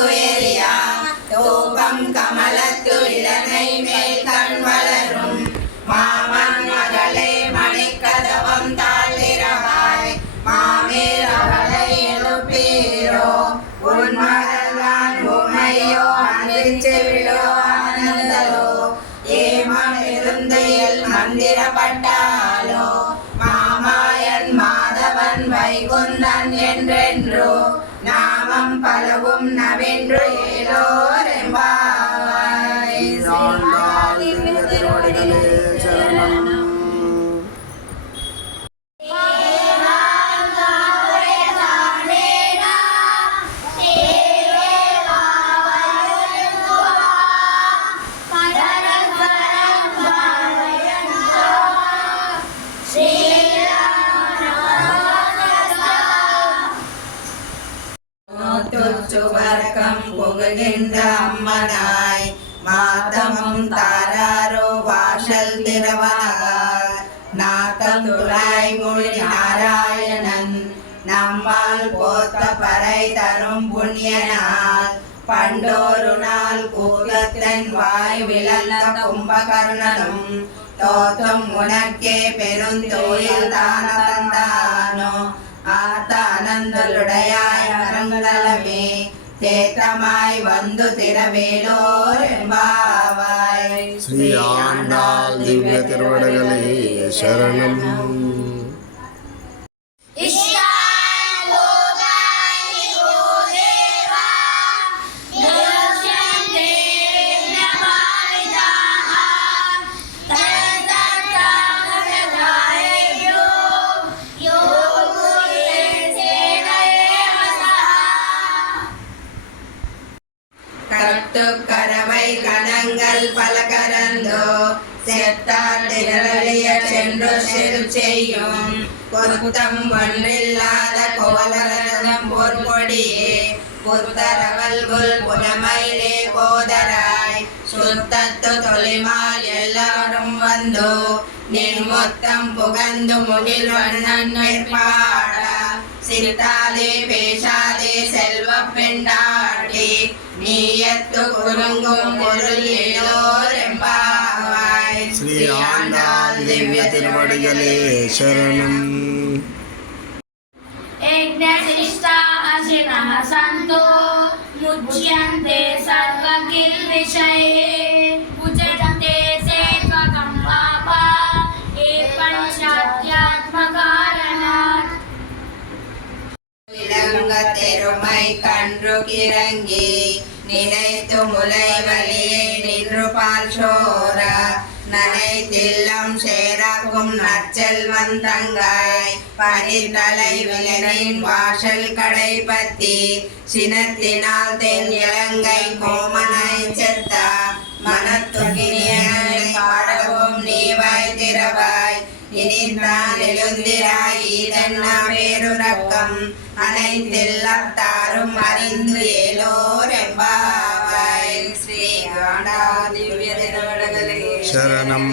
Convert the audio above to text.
தமக்கு எரியா தூபம் கமலத்து இளமை மேல் கண் வளரும் மாமன் மகளே மணிக்கதவம் தாழ்த்திரவாய் மாமேல் அவளை எழுப்பீரோ உன் மகள்தான் உமையோ அன்றிச்சு விடோ ஆனந்தலோ ஏமம் இருந்தையில் மந்திரப்பட்டாலோ மாமாயன் மாதவன் வைகுந்தன் என்றென்றோ நாமம் பலவும் நவென்று ஏலோரெம்பாவாய். சுவர்க்கம் புகுகின்ற அம்மனாய் மாதமும் தாராரோ வாசல் திறவார் நாக்கம் துளாய் மொழி நாராயணன் நம்மால் போத்த பறை தரும் புண்ணியனால் பண்டோரு நாள் கூலத்தன் வாய் விளந்த கும்பகர்ணனும் தோத்தும் உனக்கே பெருந்தோயில் தான தந்தானோ ஆத்த அனந்தலுடையாய் அரங்களமே தேற்றமாய் வந்து திரவேலோர் எம்பாவாய். ஸ்ரீ ஆண்டாள் திவ்ய திருவடிகளே சரணம். கரவை கணங்கள் பல கரந்தோ செத்தார் திரளிய சென்று செரு செய்யும் பொருத்தம் ஒன்றில்லாத கோலரதம் பொற்பொடியே புத்தரவல்குல் புலமையிலே போதராய் சுத்தத்து தொழிமால் எல்லாரும் வந்தோ நிர்மொத்தம் புகந்து முகில் வண்ணன் மேற்பாட சிரித்தாலே பேசாதே செல்வ பெண்டாட்டி நீயத்து குறுங்கும் பொருள் எல்லோரெம்பாவாய். ஸ்ரீ ஆண்டாள் திவ்ய திருவடிகளே சரணம். சந்தோ முச்யந்தே சர்வகில் விஷயே உஜடந்தே சேத்வகம் பாபா ஏ பஞ்சாத்யாத்மகாரணாத். இளங்க தெருமை கன்று கிறங்கி நினைத்து முலை வலியை நின்று பால் சோர நனைத்தில்லம் சேராக்கும் நற்செல்வன் தங்காய் பனித்தலை விலனின் வாசல் கடை பத்தி சினத்தினால் தென் இலங்கை கோமனை செத்த மனத்துகினியனை பாடவும் நீவாய் திறவாய் இனித்தான் எழுந்திராய் இதென்ன பேருறக்கம் அனைத்தில்லத்தாரும் அறிந்து ஏலோரெம்பாவாய். ஸ்ரீ ஆண்டாள் திவ்ய திருவடிகளே சரணம்.